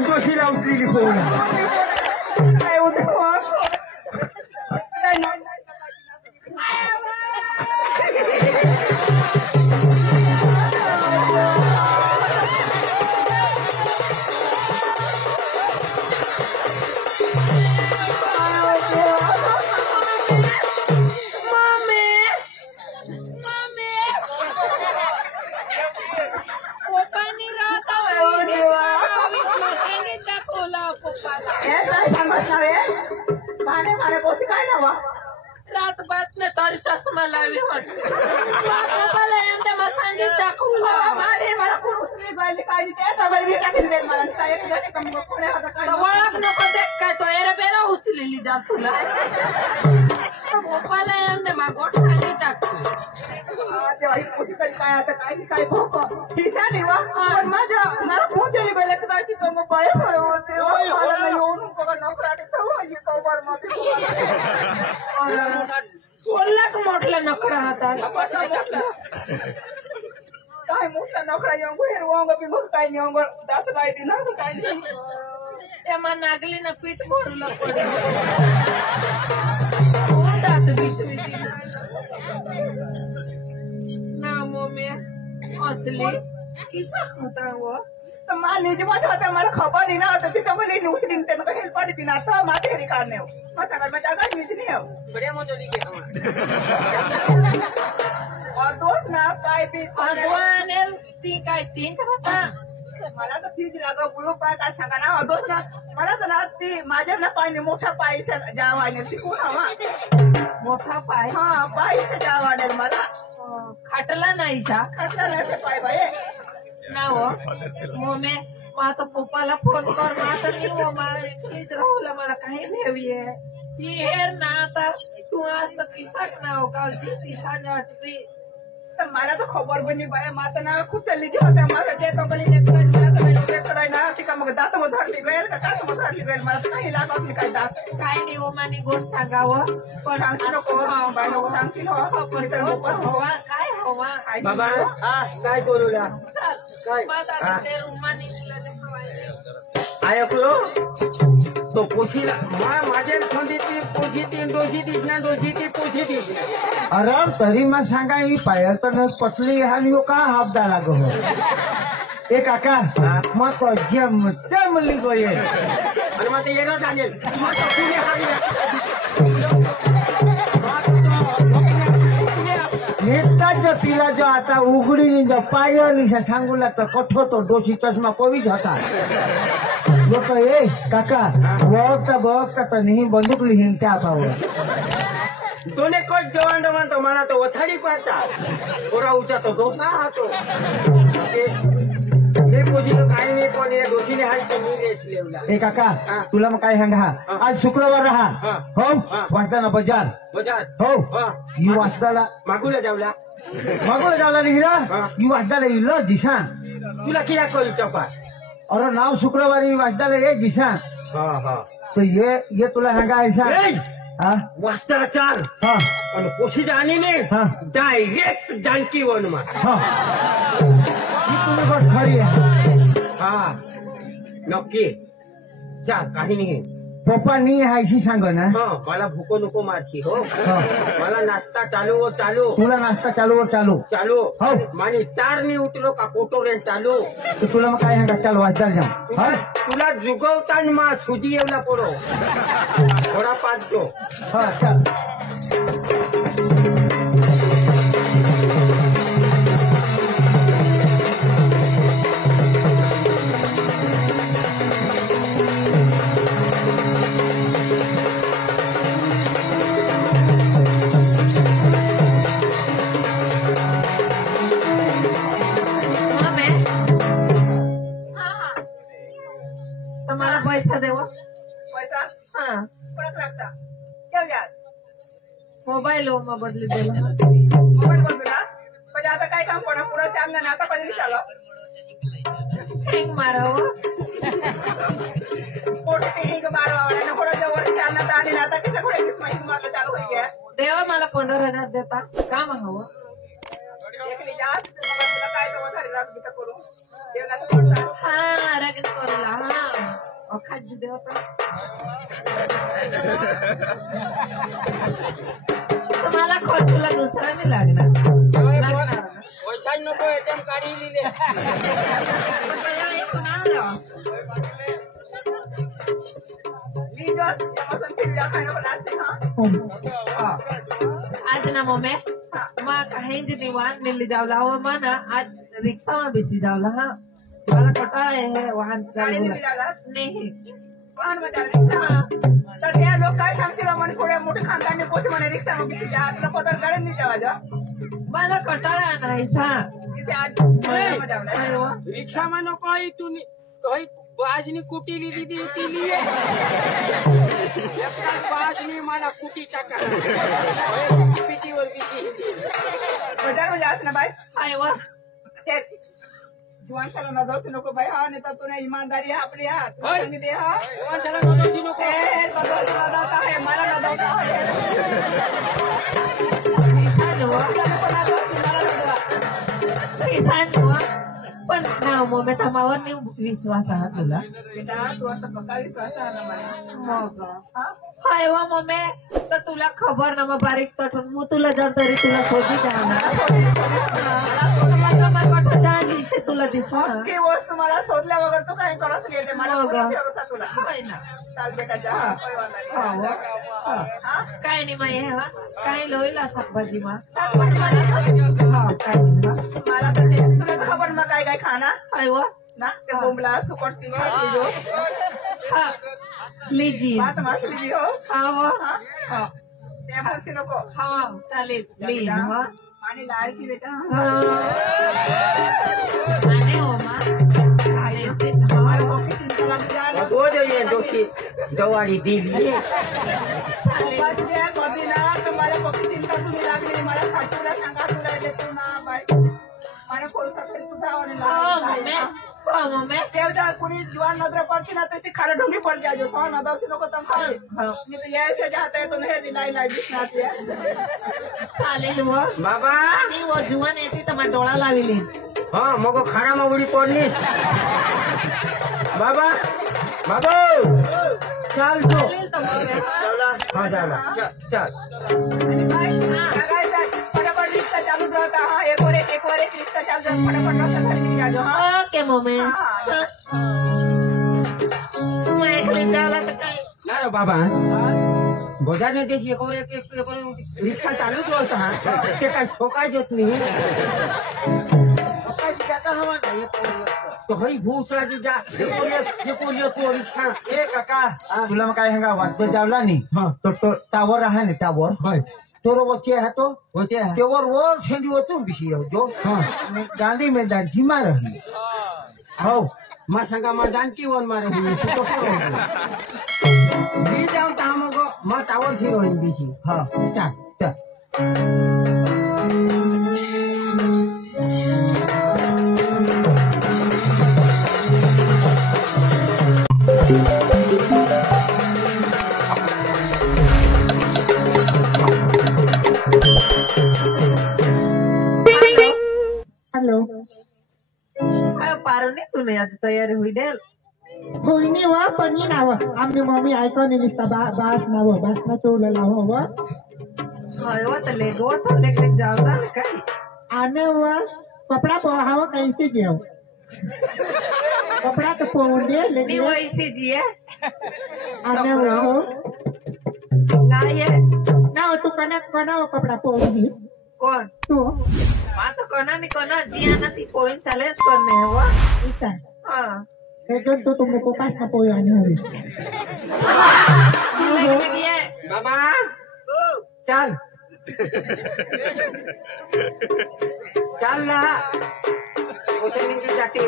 जोशीला उतरी रात बात ने तारी चष्मा लावी वाटते मला सांगित दाखवला मला पुरुषने बायले काढली ते आता बरं टाकून दे मला काय ओळख नको देख काय तो एरा बेरा उचलेली जा तुला पप्पाला एमदे मा गोठ सांगित दाखव तेव्हा ही पोशी तरी काय आता काय भोक खिसा नाही वा पण माझ्या मला फोन दिली बेले का की तो बाय होते मला येऊन बघा नोकराटी तो ये कवर कोल्हाक मोठला नकरा हातात काय मोठा नोकरा येऊन हेर वांग बी मग काय नाही वांग दात काय दी ना काय नाही तेव्हा नागलीनं पीठ भरूला पडलं दात बिचवी ना मम्मी असली किसा होता वो तर मला निजमत होता मला खबर नाही ना होता तिथं मला उचलीन ते नका हेल्प पडती ना आता माझ्या घरी काढणे हो मग सांगा मी जागा निज नाही हो बड्या मजा लिखे और दोस्त ना काय बी अगवाने ती काय तीन होता मला तर फीज लागा बुळू पाय काय सांगा ना दोस्त ना मला तर ना ती माझ्या ना पाय मोठा पाय जावाने शिकून हवा मोठा पाय हा पायचं जावाने मला खाटला नाही जा खर्चा नाही पाय बाय ना हो मम्मी आता पप्पाला फोन कर आता नाही हो मला एकलीच राहुला मला काही नेवी आहे ती हेर ना आता तू आज तर पिसाक ना हो काल ती पिसा जाती तर मला तर खबर पण नाही बाय माता ना खूप चालली होत्या मला ते तो कधी कराय ना ती का मग दात मग धरली गईल का दात मग धरली गईल मला तर काही लागत नाही काय दात काय नाही हो माने गोड सांगावं पण सांगते नको बाय नको सांगतील हो पण तर हवा काय हवा बाबा काय करूला काय ते रुमाने तिला ते खवायचे ऐकलो तो पोशीला माझ्या खोंडीची पोशी ती डोशी तीच ना डोशी ती पोशी तीच ना अरे तरी मग सांगा ही पायर तर पसली हा यो का हापदा लागो ए काका मग तो जमली गोये आणि मग ते येणं सांगेल नेताच्या पिला जो आता उघडीने जो पायरनी सांगू लागतं कठो तो डोशी चष्मा कोवीच होता लोक ए काका बघता तर नेहमी बंदूक लिहीन त्या पावर दोन्ही कोट जेवण म्हणतो मला तो वथाडी पाहता थोडा उचा तो डोसा हातो ते पोजी तो काही नाही पण या दोषी ले हाय तुम्ही रेस लेवला ए काका हा. तुला मग काय सांगा आज शुक्रवार हा. राहा हो हा. वाचताना बाजार बजार हो हा. ही वाचताला मागूला जावला मागोला जावला निघला हा. ही वाचताला इल्ल दिशा तुला किया करू टपा अरे नाव शुक्रवारी वाचताला रे दिशा हा हा तो ये तुला सांगा ऐसा ए हा वाजता चार हा आणि कोशी आणि ने हा. डायरेक्ट जानकी वन मा हा ही तुम्ही गोष्ट खरी आहे हा नक्की चाल काही नाही पप्पा नी हायशी सांग ना हा मला भूको नको मारशी हो हा. मला नाश्ता चालू चालू तुला नाश्ता चालू चालू हो. मानी तार नाही उठलो का फोटो रे चालू तर तुला मग काय सांगा चाल वाचताला जाऊ हा तुला जुगवतान मा सुजी येवला पडो थोडा पाचतो हा चाल मम्मी तुम्हाला पैसा देऊ पैसा हा कोणाच लागता घेऊन या मोबाईल हो मग बदली दिला मोबाईल बंदूला म्हणजे आता काय काम कोणा पुढं चांगलं ना आता कधी विचारलं हँग मारावं मोठे ते हिंग मारवा ना पुढं जवळ चालणार आणि आता किती पुढे माहिती मारलं चालू होईल गया देवा मला 15,000 देता का हवं एकली जास्त तुला काय तो घरी राख बिता करू देवला तर हा रगत करूला हा अखाजी देवता तुम्हाला खर्चला दुसरा नाही लागणार पैसा नको एटीएम काढी लिहिले मी जस्ट एमसन फिरल्या खायला पण असते हा आज ना मम्मी मग काही जी निवान निल्ली जावला हो ना आज रिक्षा में बेसी जावला हा मला कटाळा आहे वाहन गाडी चालवला निघली जागा नाही वाहन मध्ये रिक्षा तर त्या लोक काय सांगतील म्हणे थोड्या मोठे खानदानी पोचे म्हणे रिक्षा मध्ये किती जा तुला पदर गाडी नाही जावा मला कटाळा नाही सा किती आज मध्ये आवला अरे वा. रिक्षा में नको आई तू कहीं बाजनी कुटी ली दी ती लिए बाजनी मला कुटी टाका पिटीवर बिटी बाजार मध्ये आस ना बाय अरे वा. ते जुवान साला ना दोस्त नको बाय हा नाही तर तुला ईमानदारी आहे आपली हा तुला होय. सांगितले हा माणसाला नोंदवती नको ए बदल नदावता आहे मला नदावता आहे पैसा लो तुला नको नदावती मला नदावा पैसा लो पण ना मम्मी तमावर नाही विश्वास आहे तुला बेटा तू आता पक्का विश्वास आहे ना मला मग हा हाय वा मम्मी तर तुला खबर ना मग बारीक तठून मग तुला जर तरी तुला शोधी जाणार दिसे तुला दिसा की वस्तू मला शोधल्या वगैरे तू काही करत गेले मला हो का? कोणी भरोसा तुला होय ना चाल बेटा जा हा. परिवार हा. हा काय नाही माय हा काय लोईला शाकभाजी मा शाकभाजी मला हा काय नाही मा मला तर ते तुला तर खबर मग काय काय खाना हाय वा ना ते बोंबला सुकट ती जो हा लीजी भात मासली हो हा वा हा हा ते म्हणशी नको हा चालेल ली हा आणि लाडकी बेटा आणि हो मा चालेल ते हा किती लागली जा दो जो ये दोषी दवाडी दिली चालेल बस द्या कधी ना तर मला पक्की चिंता तुम्ही लागली मला सासूला सांगा तुला देतो ना बाय मला कोणता तरी तुझा हो मम्मी हो मम्मी देवदा कुणी जुवान नजर पडती ना तशी खाला ढोंगी पड़ जाए जो सौ नदाव से लोग तम खाए हो मी तो ये ऐसे जाता है तो नहीं लाई लाई बिस्नाती है चालेल व बाबा आणि व जुवान येते तर मग डोळा लाविली हा मग खाना मावडी पडली बाबा बाबा चाल तो हा झाला चल फटाफट रिक्शा चालू रहता हाँ एक और एक रिक्शा चालू रहता फटाफट रास्ता घर में जा जो हाँ ओके मम्मी तू ऐकली जावला तर काय ना रे बाबा बजार ने देश एक और रिक्शा चालू होता हा ते काय ठोकाय देत नाही तो हई भूसला की जा तो रिक्शा ए काका तुला मग काय सांगा वाद्य जावला नी हा. तो टावर आहे ना टावर होय तोरो वच्चे है तो होते तेवर वर छेंडी होतो बिशी हो जो हा गांधी मैदान सीमा रही हो मा सांगा मा जानकी वन मारे मी जाऊ ता मग मा टावर शिरो हिंदीशी हा चा चा हॅलो पारुनी तुला आज तयारी होईल होईनी व पण नाव आम्ही मम्मी ऐकून निसता बास नाव बासना चोला लाव व तर लेगो तर लेक जावला काय आने व कपडा पोहाव कैसे जेव कपड़ा तो पोहून दे नहीं लेकिन वैसे जी है आने व लाये ना तू कना कपड़ा पोहून दे कौन तू हाँ तो कोना नहीं कोना जिया ना ती पॉइंट चैलेंज करने है वो इतना हाँ लेकिन तो तुमने को पास ना पोया नहीं हरी लगी है बाबा चल चल ना उसे मिल जाती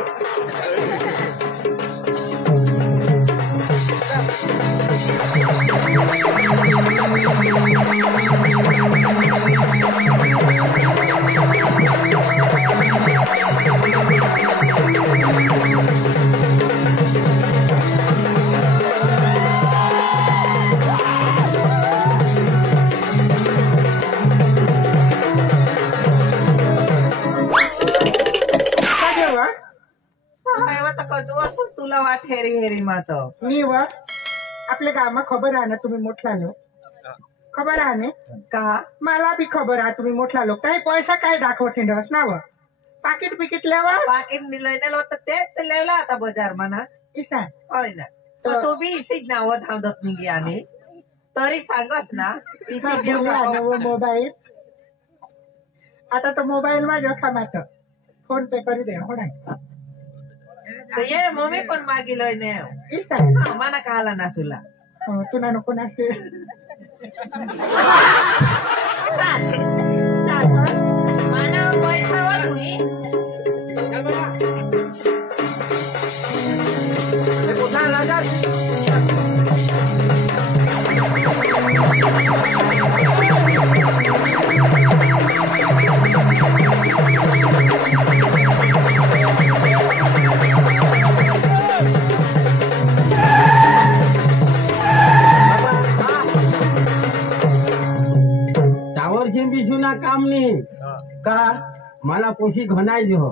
तुला वाट हेरी हेरी मात मी व आपल्या गावात खबर आहे ना तुम्ही मोठला लोक खबर आहे ना का मला बी खबर आहे तुम्ही मोठला लोक काही पैसा काय दाखवते ना व पाकिट बिकिट लेवा पाकिट लयनेल होतं ते लेवला आता बजार म्हणा किसा होय ना तर तो बी इसी नाव धावत निघी आणि तरी सांगस ना इसी देव मोबाईल आता तो मोबाईल माझ्या खामात फोन पे करी दे हो नाही ये मम्मी पण मागी लयने किसा मना काला ना सुला तुला नको नासे मना पैसा वा तुम्ही बिजूना काम नहीं का मला कोशी घनाई जो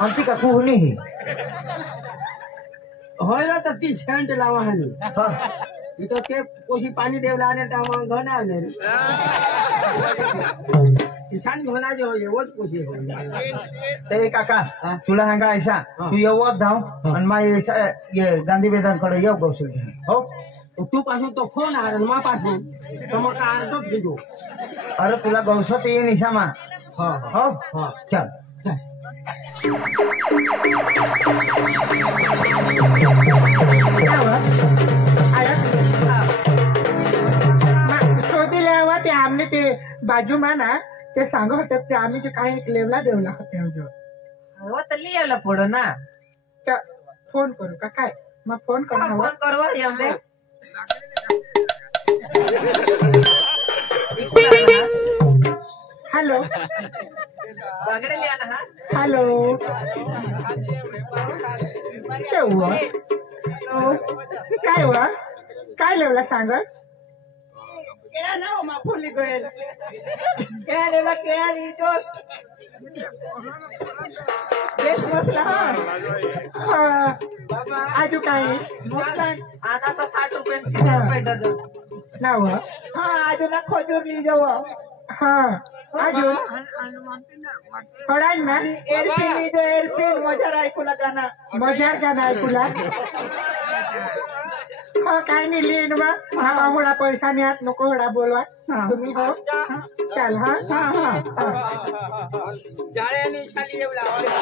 आमची का कुहनी होयला तर ती शेंट लावा हानी इथं ते कोशी पाणी देवला आणि त्यामुळे घना आले किसान घना जे होय एवढच कोशी होय ते काका तुला सांगा ऐसा तू येवत धाव आणि मा ये गांधी मैदानकडे येऊ गौसल हो तू पासून तो फोन आर मा पासून तो मग अर्धच घेतो अरे तुला गौसत ये निशामा हो हो हो चल शोधले हवा ते आमने ते बाजू माना ते सांगत होते ते आम्ही ते काही लेवला देवला होते हो तर लिहायला पुढं ना फोन करू का काय मग फोन करा फोन करवा येऊन दे हॅलो बागडे लिहा ना हा हॅलो काय वा काय लेवला सांग फुली गळेल आजू काय आता तर 60 रुपयांची 60 डझन नाव हा अजून खोजूरली जव हा अजून कळाल ना एलपी मजार ऐकूला गाणं मजार गाणं ऐकूला हो काय नाही लिहिन बा हा होडा पैसा नाही आत नको होडा बोलवा तुम्ही हो चाल हा जाळ्याने शाली येऊ लागला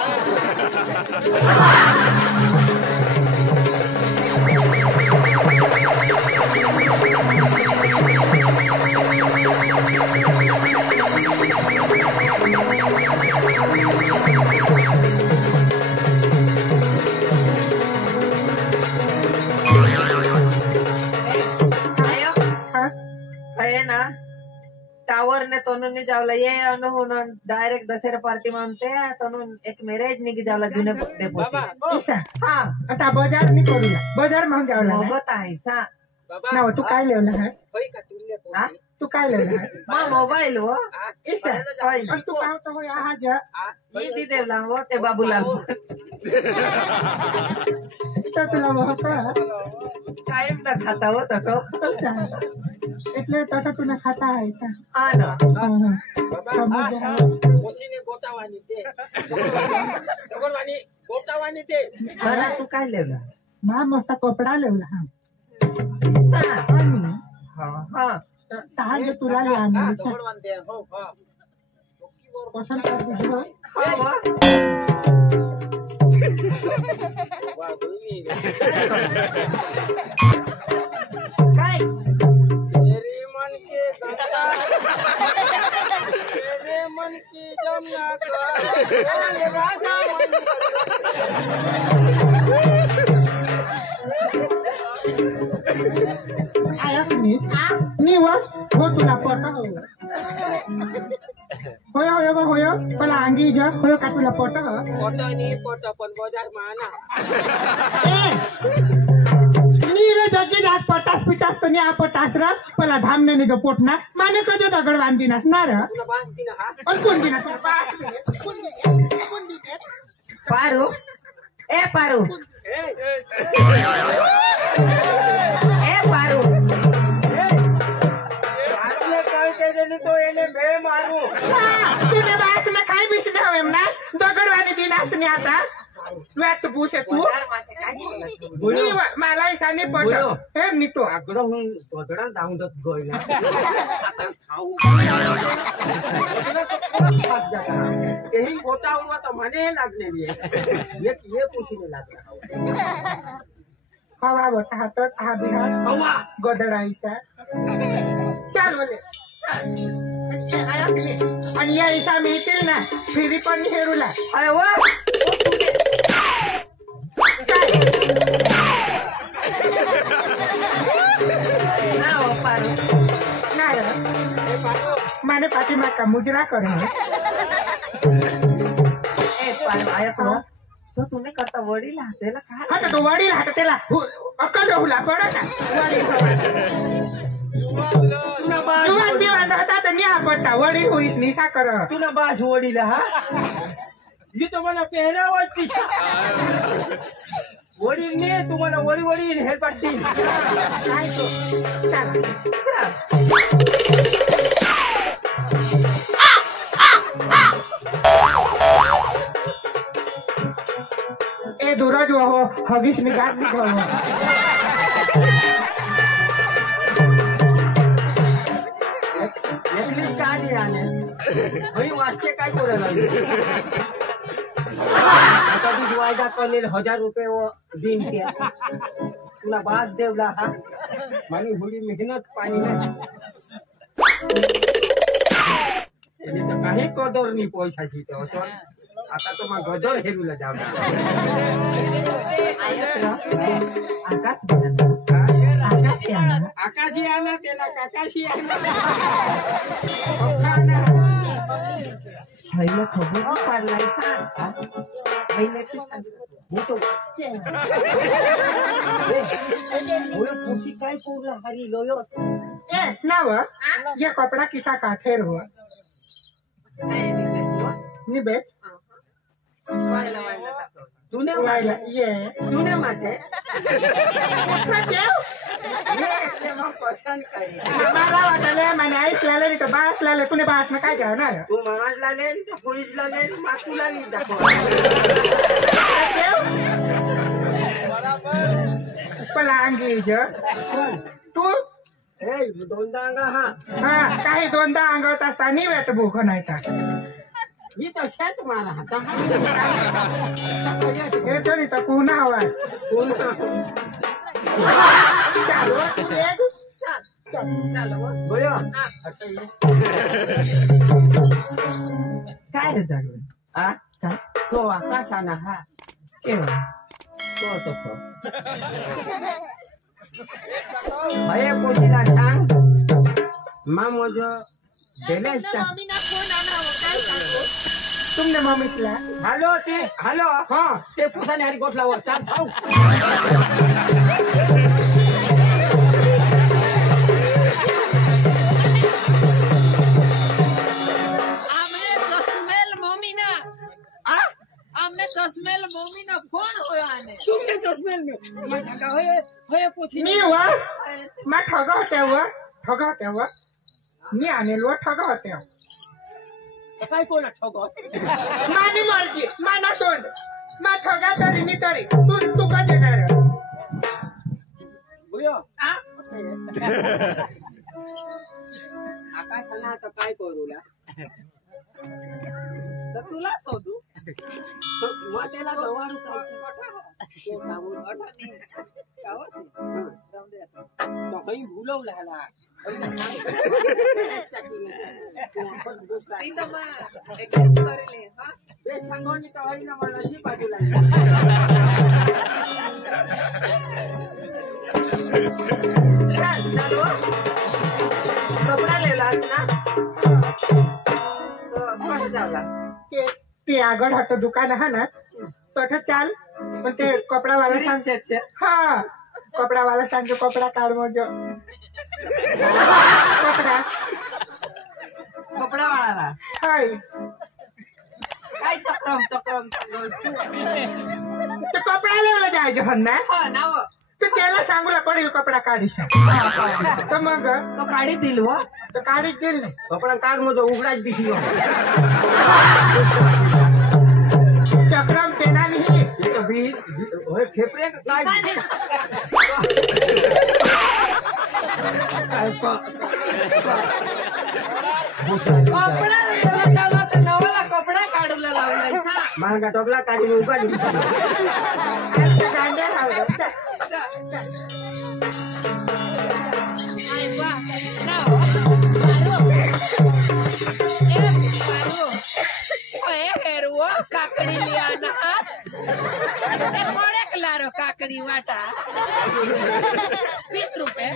तोनून जावला ये अनु डायरेक्ट दसरा पार्टी मानते तोनून एक मॅरेज निघी जावला जुने ते पोसी हा आता बाजार नाही करूया बाजार मग जावला मोगत आहे सा ना तू काय लिहिलं आहे हा तू काय लिहिलं आहे मा मोबाईल हो पण तू काय होतं हो हा जा ये दी देवला हो ते बाबूलाल तर तुला मोहक कायम ना खाता हो तो એટલે તોట તું ખાતા હોય છે हा ना बरं तू काय लिहिलं मा मस्त कपडा लेवला हा सा आणि हा हा तहा जे तुला आणले पसंत कर दीजिए हा हो काय मन की जमुना आया नी वा हो तुला पडता होय होय होय पहिला अंगी जा होय का तुला पडता पण बाजार माना नीले जगी जात पटास पिटास तो आ पटास र पहिला धामने निगो पोटना माने कजे दगड बांधिनास ना र कोण दिनास पारू ए पारू ए पारू तो એને બે મારું तुने बास में काय बिसने हवे ना दगड वाणी दिनास नि आता वेट पूछे तू नी मला इसानी पट हे नितो आग्रह હું ગોધડા દાઉં દત ગોઈલા यही गोटा हुआ तो मने लागने लिए ये पूछने लागला हवा बता हात हा बिहार हवा गोधडा इसा चाल बोले आणि या इसा मिळतील ना फिरी पण हेरूला अरे वा ना हो पारू ना र माने पाठीमा का मुजरा कर ए पारू आया तो तो तूने करता वडील हातेला काय आता तो वडील हात त्याला अक्कल राहुला पडा का जुवान बिवान राहता तर न्या पडता वडील होईस निसा कर तुला बास वडीला हा ये तो मला पेहरावाची वडील ने तुम्हाला वडी वडी हे पाटील काय तो चला ए दूरज हो हगीस निघात निघाव नेकलेस का नाही आले भाई वाचते काय करायला आता तू वायदा करलेले 1000 रुपये वो दिन के तुला बास देवला हा मानी हुडी मेहनत पाणी नाही यानी तर काही कदर नाही पैशाची तर असं आता तो मग गदर हेरूला जाऊ आकाश बघा आकाशी आना त्याला काकाशी आना छाईला खबर नाही पाडलाय सांग पहिले तू सांग मी तो वाचते पुसी काय पोरला हरी लोयो ए नाव ये कपड़ा किसा का ठेर हो निबेस तूने वायला ये तूने माते देव पसंद करी मला वाटले मैंने आइस लाले नहीं तो बास लाले तूने बास में काय जाना है तू महाराज लाले तो पुलिस लाले मातुला नहीं दाखव पलांगी जो तू ए दोनदा हा हाँ काही दोनदा अंगवता सानी वेट भूख नाही का मी तो शेत मारा होता हे तरी तर पुन्हा हवा चालू चल बोलो काय रे जागून हा तो आकाशाना हा केव्हा तो अरे पोटीला सांग मा मोज मम्मीना फोन आला हो, काय सांगू? तुमने मम्मीला हॅलो हा ते पुसाने हरी गोठला वर चाल जाऊ हमने चश्मेल मम्मी ना फोन होया आने तुमने चष्मेल में मैं सांगा होय पोछी मी वा मैं ठगा होत्या वा मी आणेल वा ठगा होत्या काय कोण ठगा मानी मर्जी माना तोंड मा ठगा तरी नी तरी तू का देणार बुयो आकाशाला आता काय करूला तर तुला शोधू वाटेला गवारू काही भुलवला सांगून ना मला जी बाजूला कपडा लिहिलास ना ते आगळ होतं दुकान आहे ना तसं चाल पण ते कपडावाला सांगते हा कपडावाला सांगतो कपडा काढ मग कपडा वाळाला हाय काय चक्रम ते कपडा लिहायला जायचं हो ना हा नाव तर त्याला सांगूला पडेल कपडा काढीस तर मग तो काढी दिल व तर काढीच देईल नाही कपडा काढ मग उघडाच दिसली चक्रम तेना नाही फेफरे कपडा नवाला कपडा काढूला लावलायचा मांगा टोपला काढी उघड काकडी लिया ना क्लारो काकडी वाटा 20 रुपये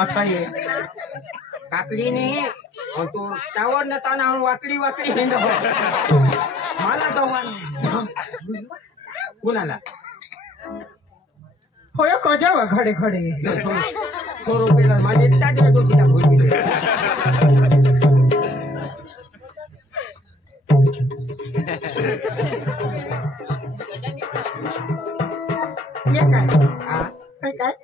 आता ये काकडी नाही तो टावर नताना वाकडी हिंड मला दवान कुणाला होय कजा घडे 100 रुपये माझे टाकले दोषीला भूमी काय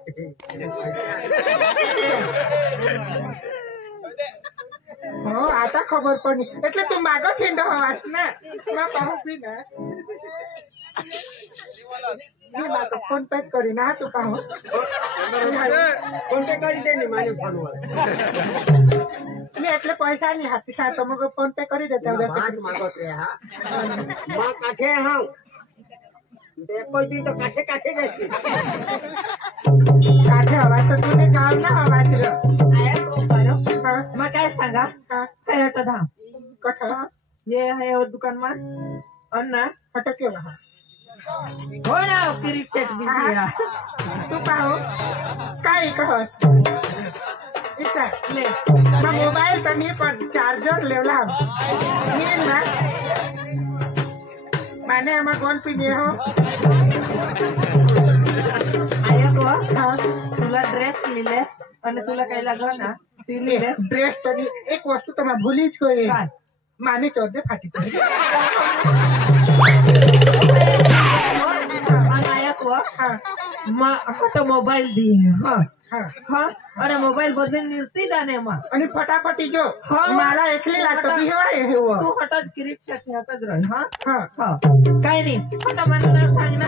हो आता खबर पडली એટલે તું માગો ઠંડો હવાસ ને ના પાહુ પી ને ઈ વાત ફોન પે કરી ના તું પાહુ ફોન પે કરી દે ને માને ફોન વાળા ને એટલે પૈસા ની હાથી સાથે મગ ફોન પે કરી દેતા માગો રે હા માં કાઠે હા देखो दी तो काठे जायची काठे हवा तर तुने काम ना हवाच आया तो बरो मग काय सांगा काय होतं धा कठा ये आहे दुकान मा अन्ना फटके बहा हो ना क्रिकेट बिझी तू पाहो काय कहत इच्छा ले मग मोबाईल तर मी पण चार्जर लेवला मी ना माने आम्हा कोण पिणे हो आया तो तुला ड्रेस लिहिले आणि तुला काय लागलं ना ती लिहिले ड्रेस तरी एक वस्तू तर मैं भूलीच गई माने चौधरी फाटी आया तो मोबाईल दी अरे मोबाईल बदल निर्ती दाने मा आणि फटाफटी जो मला एकली लागतो तू हटत क्रिकेट हटत राह काय नाही आता मला सांग ना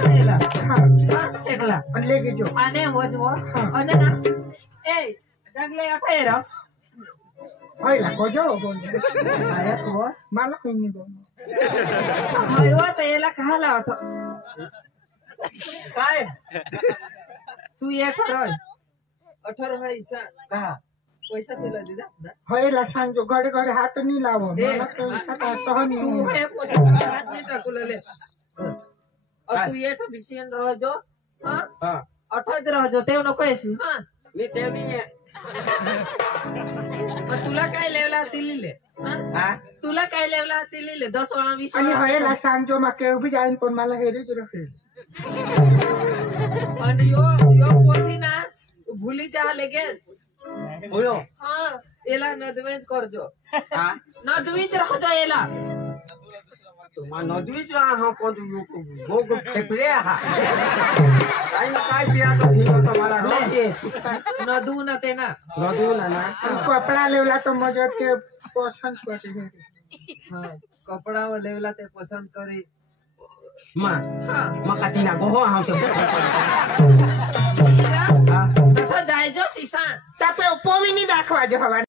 एकला लेके जो आने वजव आणि ना ए जंगले अठेर होयला कोजो आया तू मला कोणी नाही बोल तर याला कहाला वाटत काय तू एक रय 18 पैसा पैसा तुला दिला ना होयला सांगतो घडे हात नाही लावो मला तू हे पैसा हात नाही टाकूले तू येत भिशीन रह जो 18 रह जो ते नको येशी हा मी ते मी मग तुला काय लेवला ती लिहिले हा तुला काय लेवला ती लिहिले 10 वेळा 20 आणि वेळा हयला सांगतो मग केव बी जाईन पण मला हेरीच रखेल आणि यो यो पोसी ना भूली जा लगेच बोलो हा एला नदवेज करजो हा नदवीच राहजो एला तुम्हा नदवीच हा कोण भोग फेकले हा काही ना काय पिया तो ठीक होता मला रोज नदू न ते ना नदू ना कपडा लेवला तो मजा ते पसंद करते हा कपडा व लेवला ते पसंद करी मा हा मका तिना गोहो हा हीरा, हा तसं जायजो सीसा त्या पोविनी दाखवा जो हवा